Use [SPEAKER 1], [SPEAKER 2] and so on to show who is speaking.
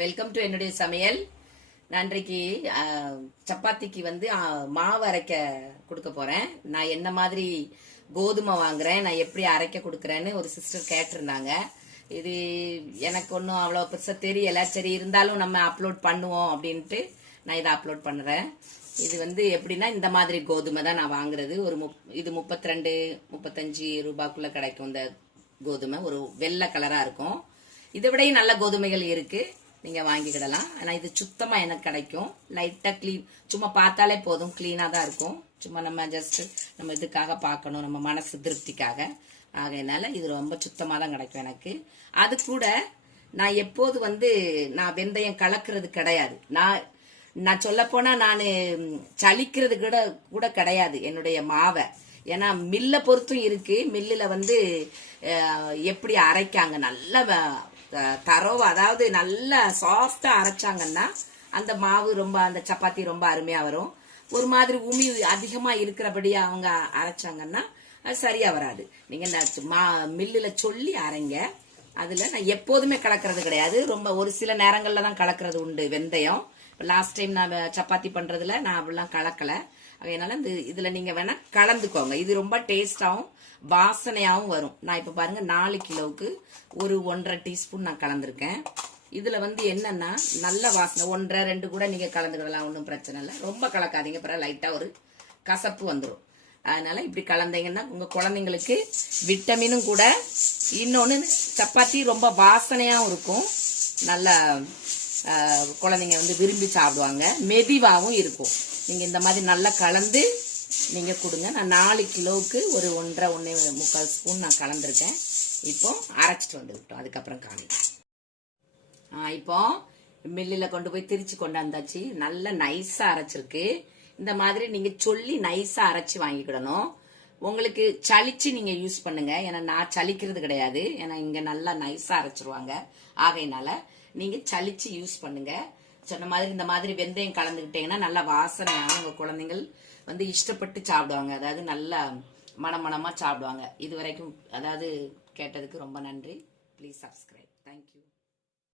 [SPEAKER 1] Welcome to என்னுடைய சமையல். நான் இன்றைக்கு சப்பாத்திக்கு வந்து மாவு அரைக்க கொடுக்க போறேன். நான் என்ன மாதிரி கோதுமை வாங்குறேன் நான் எப்படி அரைக்க கொடுக்குறேன்னு ஒரு சிஸ்டர் கேட்டிருந்தாங்க. இது எனக்கு ஒன்றும் அவ்வளோ பெருசாக தெரியல. சரி இருந்தாலும் நம்ம அப்லோட் பண்ணுவோம் அப்படின்ட்டு நான் இதை அப்லோட் பண்ணுறேன் இது வந்து எப்படின்னா இந்த மாதிரி கோதுமை தான் நான் வாங்குறது. ஒரு முப் இது முப்பத்தி ரெண்டு முப்பத்தஞ்சு ரூபாய்க்குள்ளே கிடைக்கும் இந்த கோதுமை. ஒரு வெள்ளை கலராக இருக்கும். இதை விடையும் நல்ல கோதுமைகள் இருக்குது நீங்கள் வாங்கிக்கிடலாம். ஆனால் இது சுத்தமாக எனக்கு கிடைக்கும். லைட்டாக க்ளீன் சும்மா பார்த்தாலே போதும். க்ளீனாக தான் இருக்கும். சும்மா நம்ம ஜஸ்ட் நம்ம இதுக்காக பார்க்கணும். நம்ம மனசு திருப்திக்காக. ஆகையினால இது ரொம்ப சுத்தமாக தான் கிடைக்கும் எனக்கு. அது கூட நான் எப்போது வந்து நான் வெந்தயம் கலக்கிறது கிடையாது. நான் நான் சொல்லப்போனால் நான் சலிக்கிறது கூட கூட கிடையாது என்னுடைய மாவை. ஏன்னா மில்லை பொறுத்தும் இருக்குது மில்லில் வந்து எப்படி அரைக்காங்க? நல்ல வ- தரவு அதாவது நல்ல சாஃப்டா அரைச்சாங்கன்னா அந்த மாவு ரொம்ப அந்த சப்பாத்தி ரொம்ப அருமையா வரும். ஒரு மாதிரி உமி அதிகமா இருக்கிறபடி அவங்க அரைச்சாங்கன்னா அது சரியா வராது. நீங்க மா மில்லுல சொல்லி அரைங்க. அதுல நான் எப்போதுமே கலக்கிறது கிடையாது. ரொம்ப ஒரு சில நேரங்கள்ல தான் கலக்கிறது உண்டு வெந்தயம். லாஸ்ட் டைம் நான் சப்பாத்தி பண்ணுறதுல நான் அப்படிலாம் கலக்கல. அதனால இந்த இதில் நீங்கள் வேணால் கலந்துக்கோங்க. இது ரொம்ப டேஸ்டாகவும் வாசனையாகவும் வரும். நான் இப்போ பாருங்கள் நாலு கிலோவுக்கு ஒரு ஒன்றரை டீஸ்பூன் நான் கலந்துருக்கேன். இதில் வந்து என்னென்னா நல்ல வாசனை. ஒன்றரை ரெண்டு கூட நீங்கள் கலந்துக்கிடலாம் ஒன்றும் பிரச்சனை இல்லை. ரொம்ப கலக்காதீங்க பிறகு லைட்டாக ஒரு கசப்பு வந்துடும் அதனால் இப்படி கலந்தீங்கன்னா உங்கள் குழந்தைங்களுக்கு விட்டமினும் கூட. இன்னொன்று சப்பாத்தி ரொம்ப வாசனையாகவும் இருக்கும். நல்லா குழந்தைங்க வந்து விரும்பி சாப்பிடுவாங்க. மெதிவாகவும் இருக்கும். நீங்கள் இந்த மாதிரி நல்லா கலந்து நீங்கள் கொடுங்க. நான் நாலு கிலோவுக்கு ஒரு ஒன்றரை ஒன்றே முக்கால் ஸ்பூன் நான் கலந்துருக்கேன். இப்போ அரைச்சிட்டு வந்துக்கிட்டோம் அதுக்கப்புறம் காமிக்கிறேன் ஆ, இப்போ மில்லில் கொண்டு போய் திரிச்சு கொண்டாந்தாச்சு நல்லா நைஸாக அரைச்சிருக்கு. இந்த மாதிரி நீங்கள் சொல்லி நைஸாக அரைச்சி வாங்கிக்கிடணும். உங்களுக்கு சளிச்சு நீங்கள் யூஸ் பண்ணுங்க. ஏன்னா நான் சலிக்கிறது கிடையாது. ஏன்னா இங்கே நல்லா நைஸாக அரைச்சிருவாங்க. ஆகையினால நீங்கள் சளிச்சு யூஸ் பண்ணுங்கள் சொன்ன மாதிரி இந்த மாதிரி வெந்தயம் கலந்துக்கிட்டீங்கன்னா நல்லா வாசனையான உங்கள் குழந்தைகள் வந்து இஷ்டப்பட்டு சாப்பிடுவாங்க. அதாவது நல்லா மனமனமாக சாப்பிடுவாங்க. இது வரைக்கும் அதாவது கேட்டதுக்கு ரொம்ப நன்றி. Please subscribe thank you